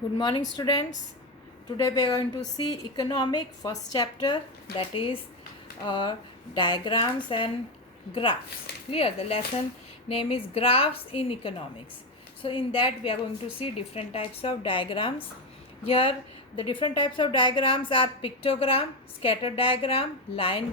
Good morning, students. Today we are going to see economic first chapter, that is diagrams and graphs. Clear? The lesson name is graphs in economics. So in that we are going to see different types of diagrams. Here the different types of diagrams are pictogram, scatter diagram, line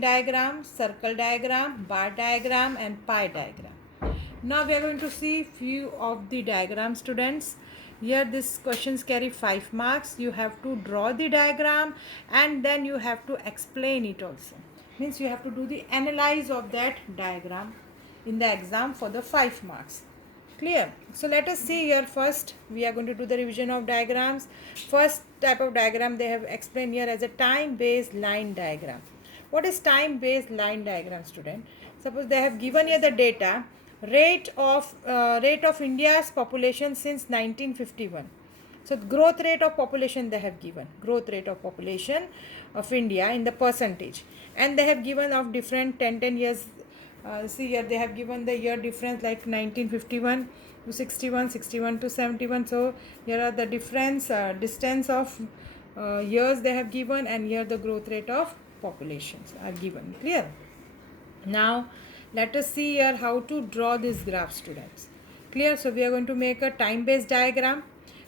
diagram, circle diagram, bar diagram and pie diagram. Now we are going to see few of the diagrams, students. Here these questions carry 5 marks. You have to draw the diagram and then you have to explain it also. Means you have to do the analyze of that diagram in the exam for the 5 marks. Clear? So let us see here first. We are going to do the revision of diagrams. First type of diagram they have explained here as a time-based line diagram. What is time-based line diagram, student? Suppose they have given here the data rate of India's population since 1951. So growth rate of population they have given, growth rate of population of India in the percentage, and they have given of different 10 years. See here they have given the year difference like 1951 to 61, 61 to 71. So here are the difference distance of years they have given, and here the growth rate of populations are given. Clear? Now let us see here how to draw this graph, students. Clear? So we are going to make a time based diagram.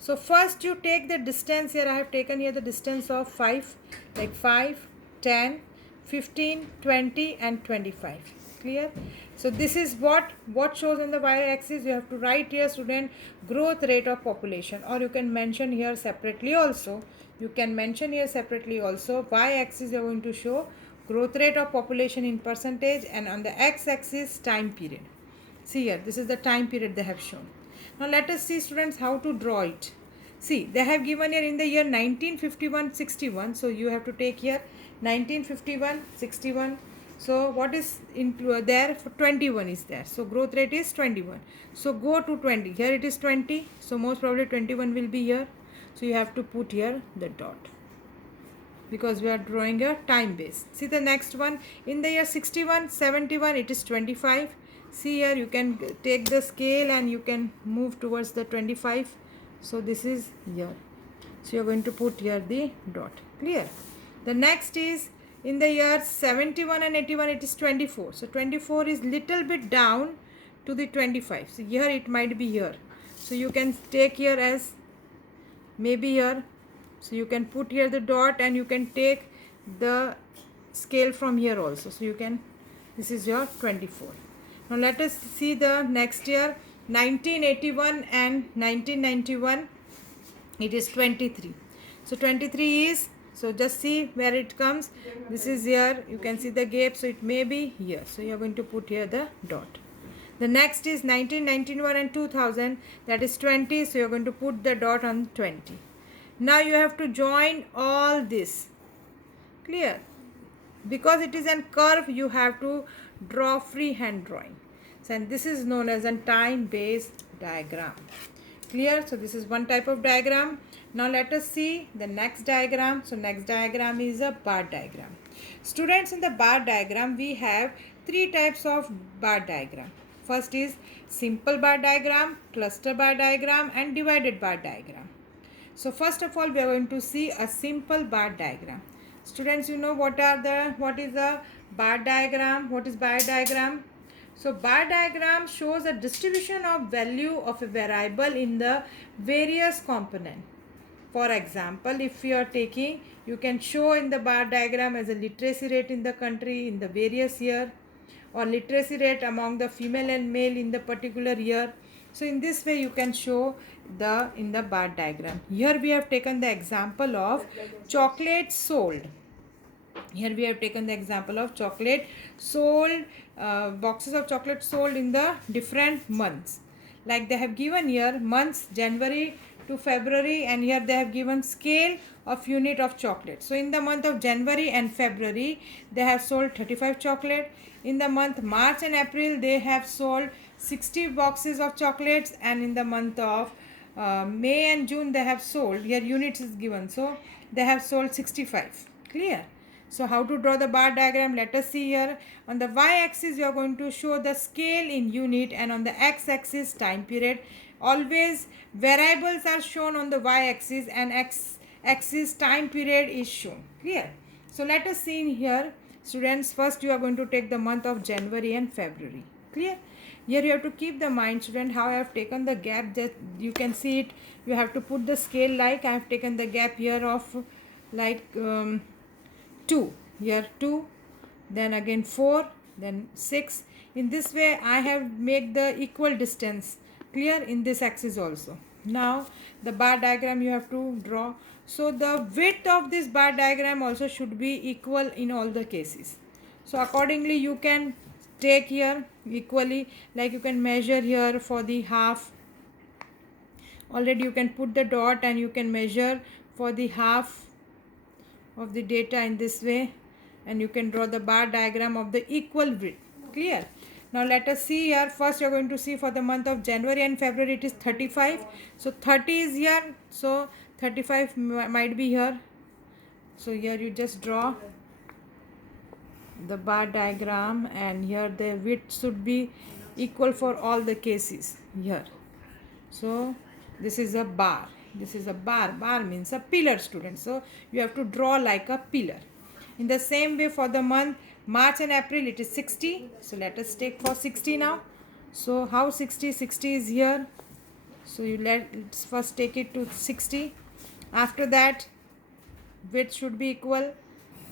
So first you take the distance. Here I have taken here the distance of 5, like 5, 10, 15, 20 and 25. Clear? So this is what shows on the y-axis. You have to write here, student, growth rate of population, or you can mention here separately also. Y-axis you are going to show growth rate of population in percentage, and on the x-axis time period. See here, this is the time period they have shown. Now let us see, students, how to draw it. See, they have given here in the year 1951-61. So you have to take here 1951-61. So what is there? For 21 is there. So growth rate is 21. So go to 20. Here it is 20. So most probably 21 will be here. So you have to put here the dot, because we are drawing a time base. See the next one. In the year 61-71, it is 25. See here, you can take the scale and you can move towards the 25. So this is here. So you are going to put here the dot. Clear? The next is in the year 71 and 81, it is 24. So 24 is little bit down to the 25. So here it might be here. So you can take here as maybe here. So you can put here the dot and you can take the scale from here also. So you can, this is your 24. Now let us see the next year, 1981 and 1991, it is 23. So 23 is, so just see where it comes. This is here, you can see the gap, so it may be here. So you are going to put here the dot. The next is 1991 and 2000, that is 20. So you are going to put the dot on 20. Now you have to join all this. Clear? Because it is a curve, you have to draw freehand drawing. So, and this is known as a time based diagram. Clear? So this is one type of diagram. Now let us see the next diagram. So next diagram is a bar diagram. Students, in the bar diagram we have three types of bar diagram. First is simple bar diagram, cluster bar diagram and divided bar diagram. So first of all we are going to see a simple bar diagram. Students, you know what is a bar diagram? What is bar diagram? So bar diagram shows a distribution of value of a variable in the various component. For example, if you are taking, you can show in the bar diagram as a literacy rate in the country in the various year, or literacy rate among the female and male in the particular year. So in this way you can show in the bar diagram. Here we have taken the example of chocolate sold. Here we have taken the example of chocolate sold, boxes of chocolate sold in the different months. Like they have given here months January to February, and here they have given scale of unit of chocolate. So in the month of January and February they have sold 35 chocolate. In the month March and April they have sold 60 boxes of chocolates, and in the month of May and June they have sold, here units is given, so they have sold 65. Clear? So how to draw the bar diagram? Let us see here. On the y-axis you are going to show the scale in unit, and on the x-axis time period always variables are shown on the y-axis and x-axis time period is shown. Clear? So let us see in here, students. First you are going to take the month of January and February. Clear? Here you have to keep the mind, student, how I have taken the gap. That you can see it. You have to put the scale like I have taken the gap here of like 2. Here 2, then again 4, then 6. In this way I have made the equal distance. Clear? In this axis also. Now the bar diagram you have to draw. So the width of this bar diagram also should be equal in all the cases. So accordingly you can take here equally, like you can measure here for the half. Already you can put the dot and you can measure for the half of the data in this way, and you can draw the bar diagram of the equal width. Clear? Now let us see here. First you are going to see for the month of January and February it is 35. So 30 is here, so 35 might be here. So here you just draw the bar diagram, and here the width should be equal for all the cases here. So this is a bar. This is a bar. Bar means a pillar, student. So you have to draw like a pillar. In the same way for the month March and April it is 60. So let us take for 60 now. So how 60? 60 is here. So let's first take it to 60. After that width should be equal.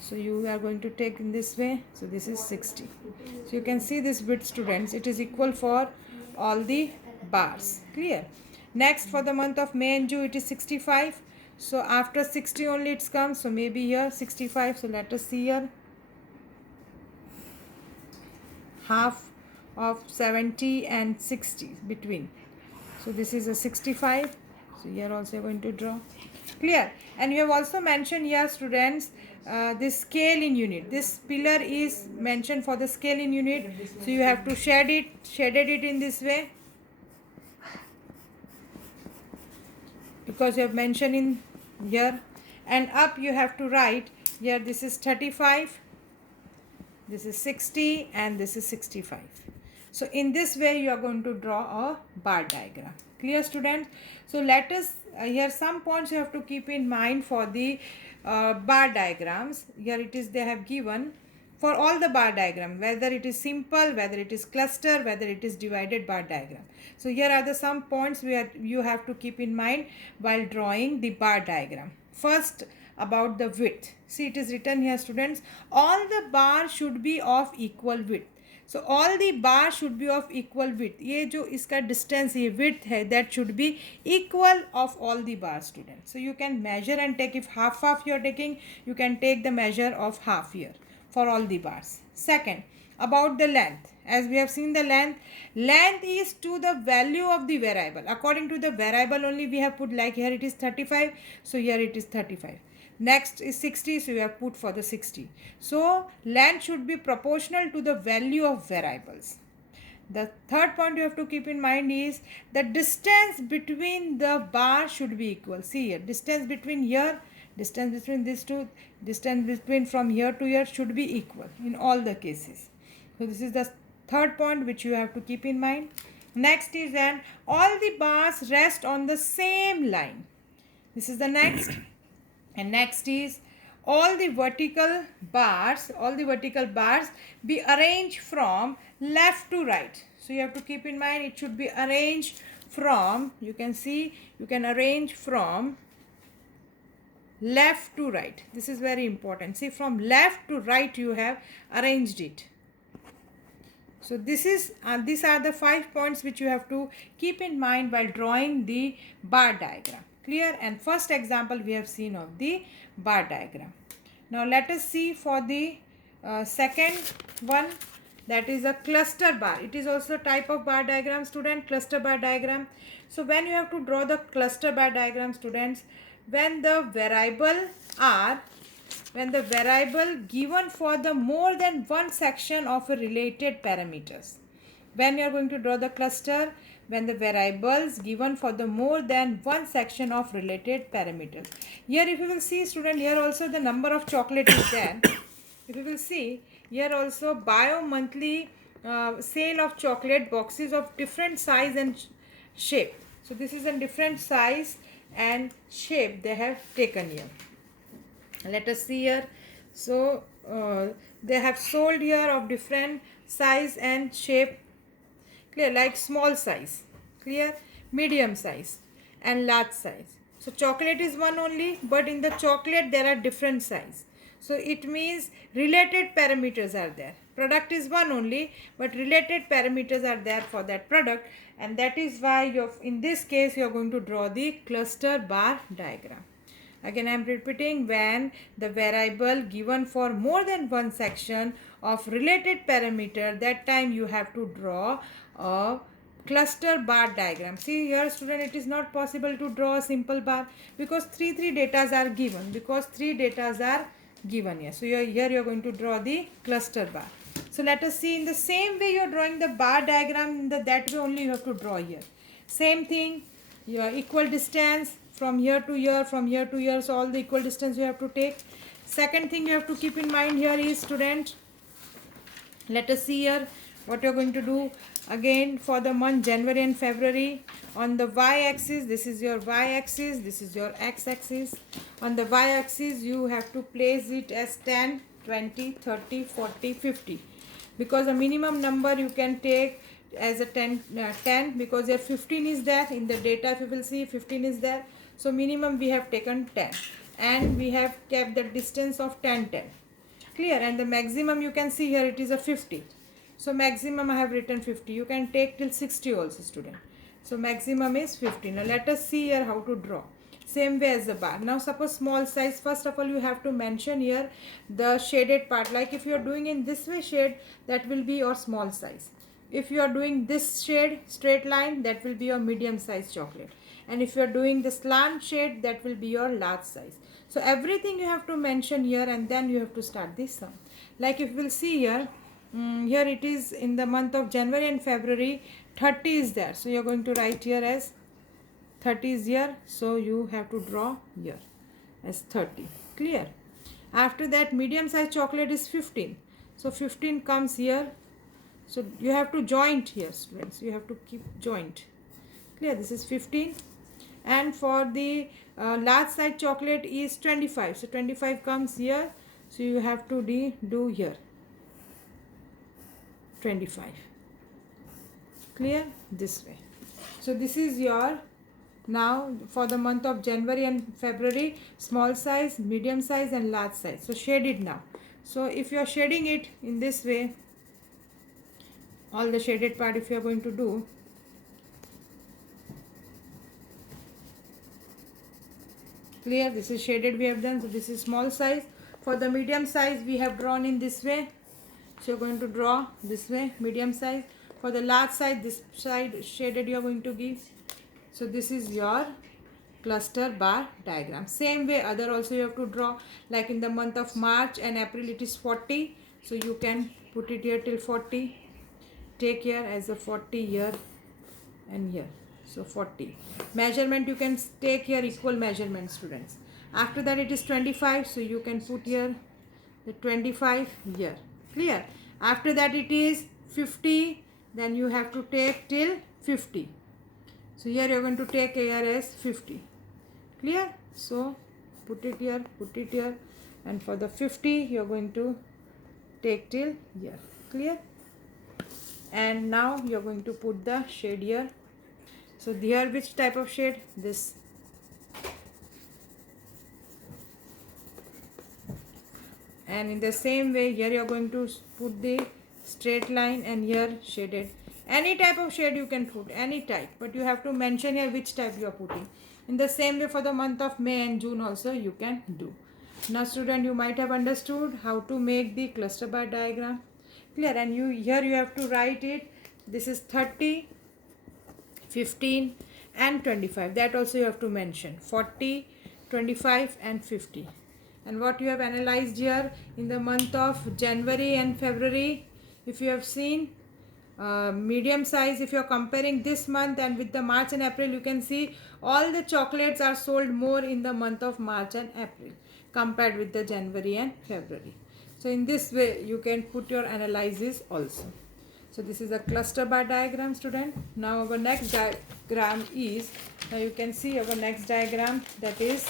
So you are going to take in this way. So this is 60. So you can see this width, students. It is equal for all the bars. Clear? Next for the month of May and June it is 65. So after 60 only it comes. So maybe here 65. So let us see here. Half of 70 and 60 between. So this is a 65. So here also you are going to draw. Clear? And you have also mentioned here, students, this scale in unit. This pillar is mentioned for the scale in unit. So you have to shaded it in this way, because you have mentioned in here. And up you have to write here, this is 35, this is 60, and this is 65. So in this way you are going to draw a bar diagram. Clear, students? So let us here some points you have to keep in mind for the bar diagrams. Here it is, they have given for all the bar diagram, whether it is simple, whether it is cluster, whether it is divided bar diagram. So here are the some points where you have to keep in mind while drawing the bar diagram. First, about the width. See, it is written here, students, all the bars should be of equal width. So all the bars should be of equal width. ये जो इसका distance ये width है, that should be equal of all the bars, students. So you can measure and take, if half you are taking, you can take the measure of half here for all the bars. Second, about the length. As we have seen the length is to the value of the variable. According to the variable only we have put, like here it is 35. So here it is 35. Next is 60, so you have put for the 60. So length should be proportional to the value of variables. The third point you have to keep in mind is the distance between the bars should be equal. See here, distance between here, distance between these two, distance between from here to here should be equal in all the cases. So this is the third point which you have to keep in mind. Next is then all the bars rest on the same line. This is the next. And next is all the vertical bars be arranged from left to right. So you have to keep in mind it should be arranged from, you can see, you can arrange from left to right. This is very important. See, from left to right you have arranged it. So this is these are the 5 points which you have to keep in mind while drawing the bar diagram. Clear? And first example we have seen of the bar diagram. Now let us see for the second one, that is a cluster bar. It is also type of bar diagram, student, cluster bar diagram. So when you have to draw the cluster bar diagram, students, when the variable given for the more than one section of a related parameters. When you are going to draw the cluster, when the variables given for the more than one section of related parameters. Here if you will see, student, here also the number of chocolate is there. If you will see, here also bi-monthly sale of chocolate boxes of different size and shape. So So this is a different size and shape they have taken here. Let us see here. So they have sold here of different size and shape. Clear? Like small size, clear, medium size and large size. So chocolate is one only, but in the chocolate there are different size. So it means related parameters are there. Product is one only, but related parameters are there for that product, and that is why in this case you are going to draw the cluster bar diagram. Again, I am repeating, when the variable given for more than one section of related parameter, that time you have to draw a cluster bar diagram. See here student, it is not possible to draw a simple bar because three datas are given, here. So here you are going to draw the cluster bar. So let us see, in the same way you are drawing the bar diagram, in that way only you have to draw here. Same thing, your equal distance from here to here, from here to here, so all the equal distance you have to take. Second thing you have to keep in mind here is, student, let us see here what you are going to do. Again, for the month January and February, on the y-axis, this is your y-axis, this is your x-axis. On the y-axis you have to place it as 10, 20, 30, 40, 50, because the minimum number you can take as a 10, because there 15 is there in the data. If you will see, 15 is there, so minimum we have taken 10, and we have kept the distance of 10, 10. Clear? And the maximum you can see here, it is a 50. So maximum I have written 50. You can take till 60 also, student. So maximum is 50. Now let us see here how to draw. Same way as the bar. Now suppose small size. First of all you have to mention here the shaded part. Like if you are doing in this way shade, that will be your small size. If you are doing this shade, straight line, that will be your medium size chocolate. And if you are doing the slant shade, that will be your large size. So everything you have to mention here, and then you have to start this sum. Like if you will see here, here it is in the month of January and February, 30 is there. So you are going to write here as 30 is here. So you have to draw here as 30. Clear? After that, medium size chocolate is 15. So 15 comes here. So you have to joint here, students. You have to keep joint. Clear? This is 15. And for the large size chocolate is 25. So 25 comes here. So you have to do here 25. Clear? This way. So this is your, now for the month of January and February, small size, medium size and large size. So shade it now. So if you are shading it in this way, all the shaded part if you are going to do, clear? This is shaded we have done. So this is small size. For the medium size we have drawn in this way. So you are going to draw this way, medium size. For the large size, this side shaded you are going to give. So this is your cluster bar diagram. Same way other also you have to draw. Like in the month of March and April it is 40. So you can put it here till 40. Take here as a 40 here and here. So 40. Measurement you can take here equal measurement, students. After that it is 25. So you can put here the 25 here. Clear? After that it is 50. Then you have to take till 50. So here you are going to take here as 50. Clear? So put it here, and for the 50 you are going to take till here. Clear? And now you are going to put the shade here. So here which type of shade? This. And in the same way here you are going to put the straight line, and here shaded. Any type of shade you can put, any type, but you have to mention here which type you are putting. In the same way for the month of May and June also you can do. Now student, you might have understood how to make the cluster bar diagram. Clear? And here you have to write it. This is 30, 15 and 25. That also you have to mention 40, 25 and 50. And what you have analyzed here in the month of January and February, if you have seen medium size, if you are comparing this month and with the March and April, you can see all the chocolates are sold more in the month of March and April compared with the January and February. So in this way you can put your analysis also. So this is a cluster bar diagram, student. Now our next diagram is, now you can see our next diagram, that is,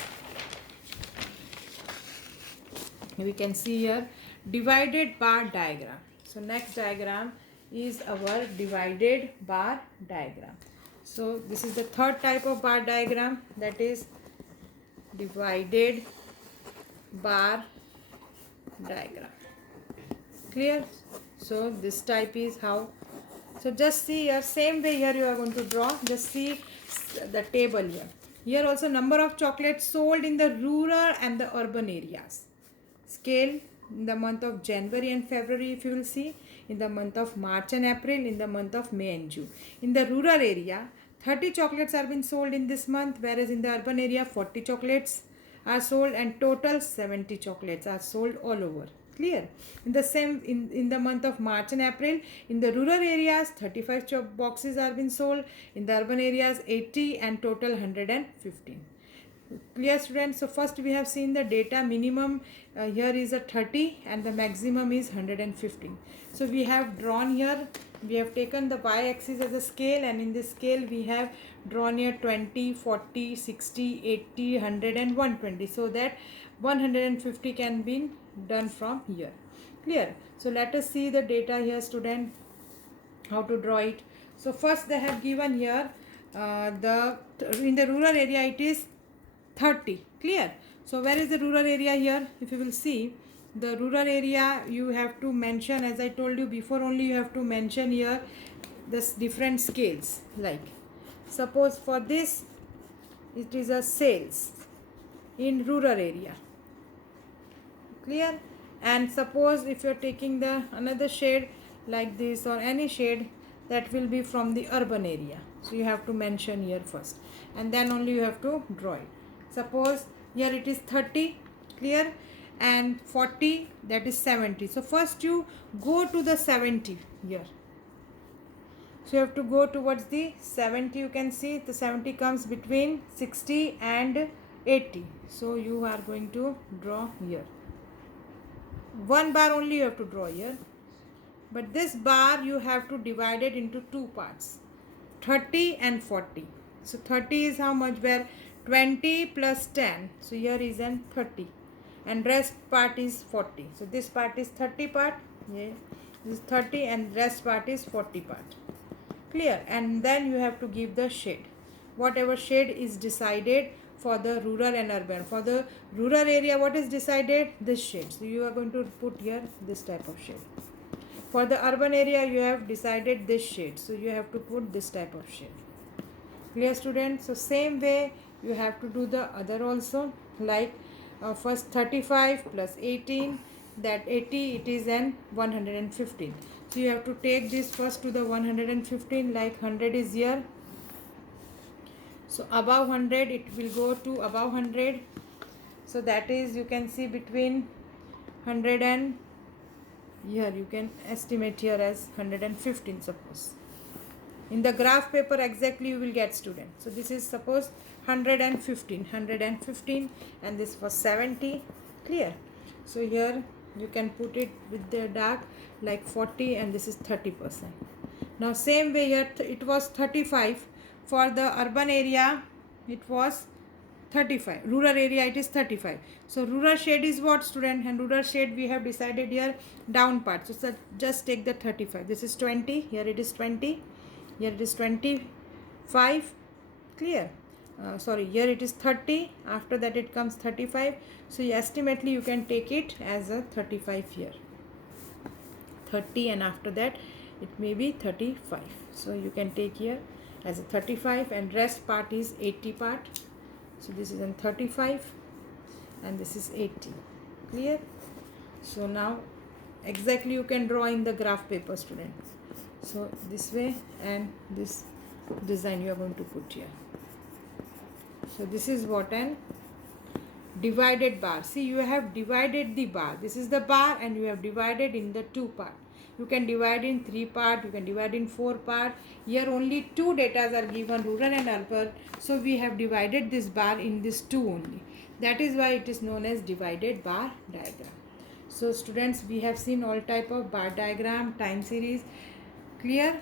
we can see here divided bar diagram. So next diagram is our divided bar diagram. So this is the third type of bar diagram, that is divided bar diagram. Clear? So this type is how. So just see here, same way here you are going to draw. Just see the table here. Here also number of chocolates sold in the rural and the urban areas. Scale in the month of January and February, if you will see, in the month of March and April, in the month of May and June. In the rural area, 30 chocolates are being sold in this month, whereas in the urban area, 40 chocolates are sold, and total 70 chocolates are sold all over. Clear? In the same, in the month of March and April, in the rural areas, 35 boxes are being sold, in the urban areas, 80, and total 115. Clear, students? So first we have seen the data. Minimum here is a 30 and the maximum is 115. So we have drawn here, we have taken the y-axis as a scale, and in this scale we have drawn here 20, 40, 60, 80, 100 and 120, so that 150 can be done from here. Clear? So let us see the data here, student, how to draw it. So first they have given here in the rural area it is 30. Clear? So where is the rural area here? If you will see the rural area, you have to mention, as I told you before, only you have to mention here this different scales. Like suppose for this it is a sales in rural area. Clear? And suppose if you are taking the another shade like this or any shade, that will be from the urban area. So you have to mention here first, and then only you have to draw it. Suppose here it is 30, clear, and 40, that is 70. So first you go to the 70 here. So you have to go towards the 70. You can see the 70 comes between 60 and 80. So you are going to draw here. One bar only you have to draw here. But this bar you have to divide it into two parts, 30 and 40. So 30 is how much? Where 20 plus 10. So here is an 30. And rest part is 40. So this part is 30 part. Yeah. This is 30 and rest part is 40 part. Clear? And then you have to give the shade. Whatever shade is decided for the rural and urban. For the rural area, what is decided? This shade. So you are going to put here this type of shade. For the urban area, you have decided this shade. So you have to put this type of shade. Clear, students? So same way you have to do the other also. Like first 35 plus 18, that 80, it is an 115. So you have to take this first to the 115, like 100 is here. So above 100, it will go to above 100. So that is, you can see between 100 and here you can estimate here as 115 suppose. In the graph paper exactly you will get, student. So this is suppose 115 and this was 70. Clear? So here you can put it with the dark like 40 and this is 30%. Now same way here it was 35. For the urban area it was 35. Rural area it is 35. So rural shade is what, student? And rural shade we have decided here down part. So just take the 35. This is 20. Here it is 20. Here it is 25. Clear? Sorry, here it is 30. After that it comes 35. So estimately you can take it as a 35 here. 30 and after that it may be 35. So you can take here as a 35 and rest part is 80 part. So this is an 35 and this is 80. Clear? So now exactly you can draw in the graph paper, student. So this way and this design you are going to put here. So this is what an divided bar. See, you have divided the bar. This is the bar and you have divided in the two part. You can divide in 3 part, you can divide in 4 part. Here only 2 datas are given, rural and urban. So we have divided this bar in this 2 only. That is why it is known as divided bar diagram. So students, we have seen all type of bar diagram, time series. Clear?